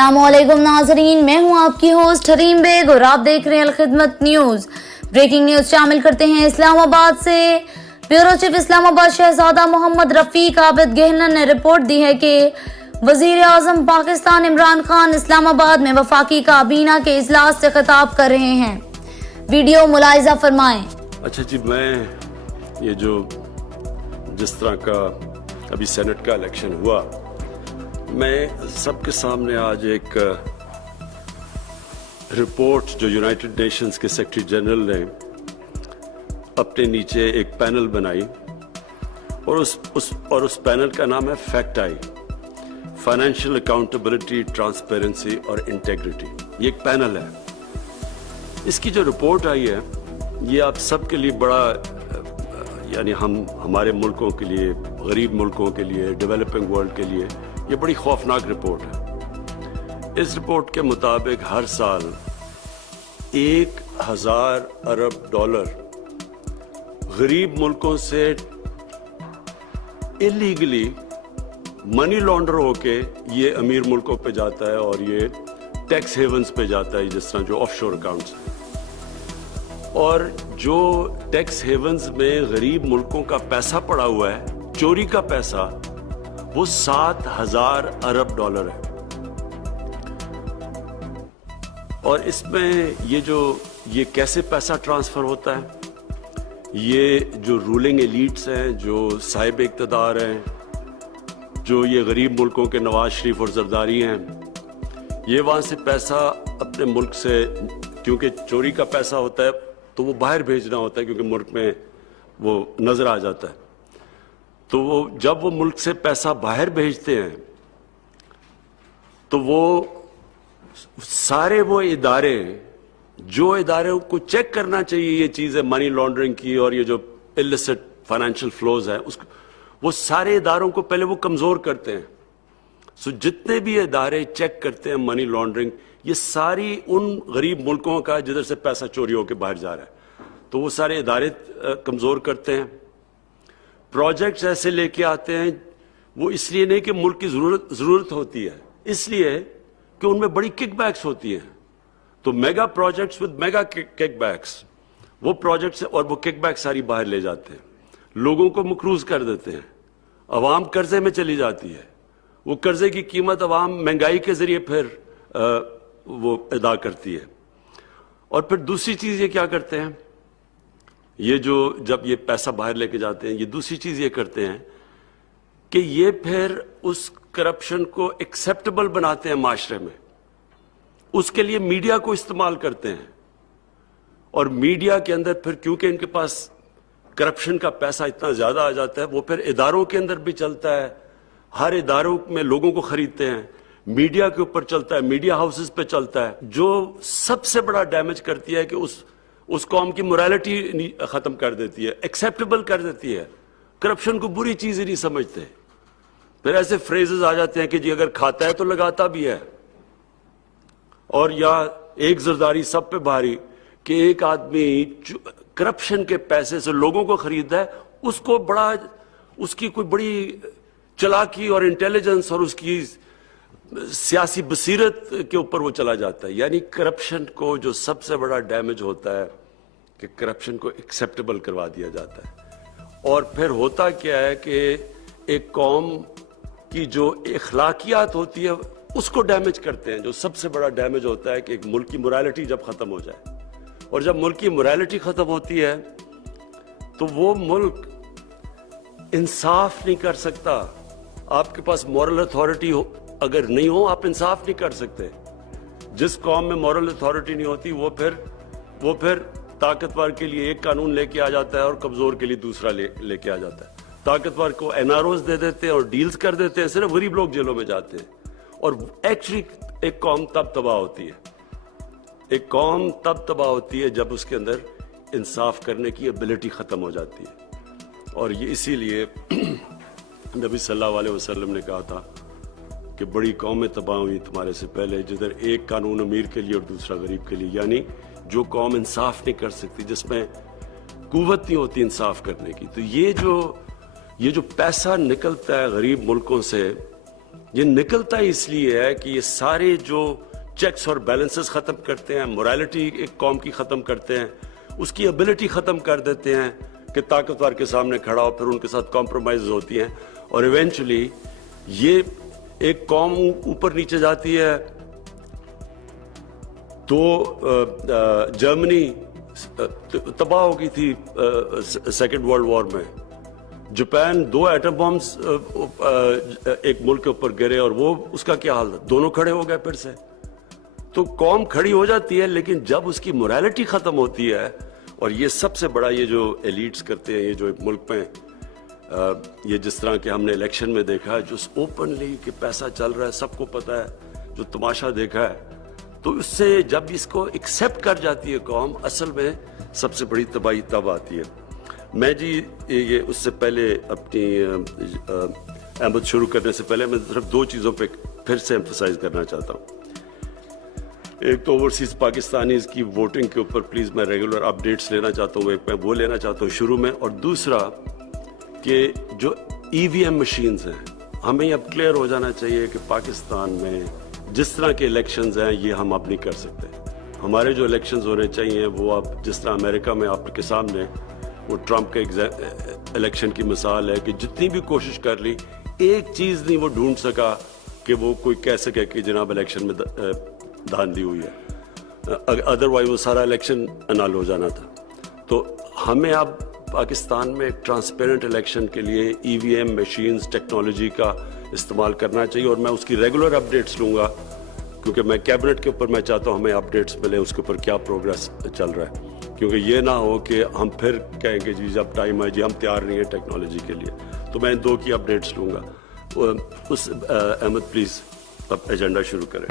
अस्सलामुअलैकुम नाज़रीन, मैं हूं आपकी होस्ट हरीम बेग और आप देख रहे हैं अलखिदमत न्यूज। ब्रेकिंग न्यूज शामिल करते हैं इस्लामाबाद से। ब्यूरो चीफ इस्लामाबाद शहजादा मोहम्मद रफीक आबिद गहलन ने रिपोर्ट दी है कि वजीर आजम पाकिस्तान इमरान खान इस्लामाबाद में वफाकी काबीना के इजलास से खिताब कर रहे हैं। वीडियो मुलाहिजा फरमाएं। अच्छा जी, मैं ये जो जिस तरह का अभी सेनेट का इलेक्शन हुआ, मैं सबके सामने आज एक रिपोर्ट जो यूनाइटेड नेशंस के सेक्रेटरी जनरल ने अपने नीचे एक पैनल बनाई और उस पैनल का नाम है fact I, financial accountability, transparency और इंटेग्रिटी। ये एक पैनल है। इसकी जो रिपोर्ट आई है ये आप सबके लिए बड़ा, यानी हमारे मुल्कों के लिए, गरीब मुल्कों के लिए, डेवलपिंग वर्ल्ड के लिए ये बड़ी खौफनाक रिपोर्ट है। इस रिपोर्ट के मुताबिक हर साल 1000 अरब डॉलर गरीब मुल्कों से इलीगली मनी लॉन्डर होके ये अमीर मुल्कों पे जाता है और ये टैक्स हेवन्स पे जाता है, जिस तरह जो ऑफशोर अकाउंट्स हैं। और जो टैक्स हेवन्स में गरीब मुल्कों का पैसा पड़ा हुआ है, चोरी का पैसा, वो 7000 अरब डॉलर है। और इसमें ये कैसे पैसा ट्रांसफर होता है, ये जो रूलिंग एलीट्स हैं, जो साहिब इक़्तिदार हैं, जो ये गरीब मुल्कों के नवाज शरीफ और जरदारी हैं, ये वहाँ से पैसा अपने मुल्क से, क्योंकि चोरी का पैसा होता है तो वो बाहर भेजना होता है, क्योंकि मुल्क में वो नजर आ जाता है। तो वो जब वो मुल्क से पैसा बाहर भेजते हैं तो वो सारे वो इदारे, जो इदारे को चेक करना चाहिए ये चीज़ें मनी लॉन्ड्रिंग की और ये जो इलिसिट फाइनेंशियल फ्लोज है, उसको वो सारे इदारों को पहले वो कमज़ोर करते हैं। सो जितने भी इदारे चेक करते हैं मनी लॉन्ड्रिंग, ये सारी उन गरीब मुल्कों का जिधर से पैसा चोरी होकर बाहर जा रहा है, तो वो सारे इदारे कमज़ोर करते हैं। प्रोजेक्ट्स ऐसे लेके आते हैं, वो इसलिए नहीं कि मुल्क की ज़रूरत होती है, इसलिए कि उनमें बड़ी किकबैक्स होती हैं। तो mega projects with mega kickbacks, वो प्रोजेक्ट्स और वो किकबैक सारी बाहर ले जाते हैं, लोगों को मकरूज कर देते हैं, अवाम कर्जे में चली जाती है, वो कर्जे की कीमत अवाम महंगाई के जरिए फिर वो अदा करती है। और फिर दूसरी चीज़ ये क्या करते हैं, ये जो जब ये पैसा बाहर लेके जाते हैं, ये दूसरी चीज़ ये करते हैं कि ये फिर उस करप्शन को एक्सेप्टेबल बनाते हैं माशरे में, उसके लिए मीडिया को इस्तेमाल करते हैं। और मीडिया के अंदर फिर क्योंकि इनके पास करप्शन का पैसा इतना ज़्यादा आ जाता है, वो फिर इदारों के अंदर भी चलता है, हर इदारों में लोगों को खरीदते हैं, मीडिया के ऊपर चलता है, मीडिया हाउसेस पे चलता है, जो सबसे बड़ा डैमेज करती है कि उस कौम की मोरालिटी खत्म कर देती है, एक्सेप्टेबल कर देती है। करप्शन को बुरी चीज ही नहीं समझते। फिर ऐसे फ्रेजेस आ जाते हैं कि जी अगर खाता है तो लगाता भी है, और या एक जरदारी सब पे भारी कि एक आदमी करप्शन के पैसे से लोगों को खरीदा है, उसको बड़ा, उसकी कोई बड़ी चालाकी और इंटेलिजेंस और उसकी सियासी बसीरत के ऊपर वो चला जाता है। यानी करप्शन को जो सबसे बड़ा डैमेज होता है कि करप्शन को एक्सेप्टेबल करवा दिया जाता है। और फिर होता क्या है कि एक कौम की जो इखलाकियात होती है उसको डैमेज करते हैं। जो सबसे बड़ा डैमेज होता है कि एक मुल्क की मोरालिटी जब खत्म हो जाए, और जब मुल्क की मोरालिटी खत्म होती है तो वो मुल्क इंसाफ नहीं कर सकता। आपके पास मॉरल अथॉरिटी अगर नहीं हो, आप इंसाफ नहीं कर सकते। जिस कौम में मॉरल अथॉरिटी नहीं होती, वो फिर ताकतवर के लिए एक कानून लेके आ जाता है और कमजोर के लिए दूसरा लेके आ जाता है। ताकतवर को एनआरओज दे देते हैं और डील्स कर देते हैं, सिर्फ गरीब लोग जेलों में जाते हैं। और एक्चुअली एक कौम तब तबाह होती है, एक कौम तब तबाह होती है जब उसके अंदर इंसाफ करने की एबिलिटी खत्म हो जाती है। और ये इसीलिए नबी सल्लल्लाहु अलैहि वसल्लम ने कहा था कि बड़ी कौमें तबाह हुई तुम्हारे से पहले, जिधर एक कानून अमीर के लिए और दूसरा गरीब के लिए। यानी जो कौम इंसाफ नहीं कर सकती, जिसमें कुव्वत नहीं होती इंसाफ करने की। तो ये जो पैसा निकलता है गरीब मुल्कों से, یہ نکلتا اس لیے ہے کہ یہ سارے جو چیکس اور بیلنسز ختم کرتے ہیں, morality ایک قوم کی ختم کرتے ہیں, اس کی ابیلٹی ختم کر دیتے ہیں کہ طاقتور کے سامنے کھڑا ہو, پھر ان کے ساتھ کمپرومائز ہوتی ہیں, اور ایونچولی یہ ایک قوم اوپر نیچے جاتی ہے. تو جرمنی تباہ ہو گئی تھی سیکنڈ ورلڈ وار میں, جاپان 2 ایٹم بمز ایک ملک کے اوپر گرے اور وہ اس کا کیا حال تھا, دونوں کھڑے ہو گئے پھر سے. تو قوم کھڑی ہو جاتی ہے, لیکن جب اس کی morality ختم ہوتی ہے, اور یہ سب سے بڑا یہ جو ایلیٹس کرتے ہیں, یہ جو ملک میں یہ جس طرح کہ ہم نے الیکشن میں دیکھا ہے, جو اوپنلی کہ پیسہ چل رہا ہے, سب کو پتا ہے, جو تماشا دیکھا ہے, تو اس سے جب اس کو ایکسیپٹ کر جاتی ہے قوم, اصل میں سب سے بڑی تباہی تب آتی ہے. میں جی یہ اس سے پہلے اپنی احمد شروع کرنے سے پہلے میں صرف 2 چیزوں پہ پھر سے ایمفسائز کرنا چاہتا ہوں. ایک تو اوورسیز پاکستانیز کی ووٹنگ کے اوپر پلیز میں ریگولر اپڈیٹس لینا چاہتا ہوں, ایک میں وہ لینا چاہتا ہوں شروع میں, اور دوسرا کہ جو EVM مشینز ہیں, ہمیں اب کلیئر ہو جانا چاہیے کہ پاکستان میں جس طرح کے الیکشنز ہیں یہ ہم اب نہیں کر سکتے. ہمارے جو الیکشنز ہونے چاہیے وہ اب جس طرح امریکہ میں آپ کے سامنے وہ ٹرمپ کے الیکشن کی مثال ہے کہ جتنی بھی کوشش کر لی, ایک چیز نہیں وہ ڈھونڈ سکا کہ وہ کوئی کہہ سکے کہ جناب الیکشن میں دھاندلی ہوئی ہے, ادروائز وہ سارا الیکشن انال ہو جانا تھا. تو ہمیں اب پاکستان میں ایک ٹرانسپیرنٹ الیکشن کے لیے EVM مشینز ٹیکنالوجی کا استعمال کرنا چاہیے, اور میں اس کی ریگولر اپڈیٹس لوں گا, کیونکہ میں کیبنٹ کے اوپر میں چاہتا ہوں ہمیں اپڈیٹس ملیں اس کے اوپر کیا پروگریس چل رہا ہے, کیونکہ یہ نہ ہو کہ ہم پھر کہیں کہ جی جب ٹائم آئے جی ہم تیار نہیں ہیں ٹیکنالوجی کے لیے. تو میں ان 2 کی اپڈیٹس لوں گا. احمد پلیز اب ایجنڈا شروع کریں.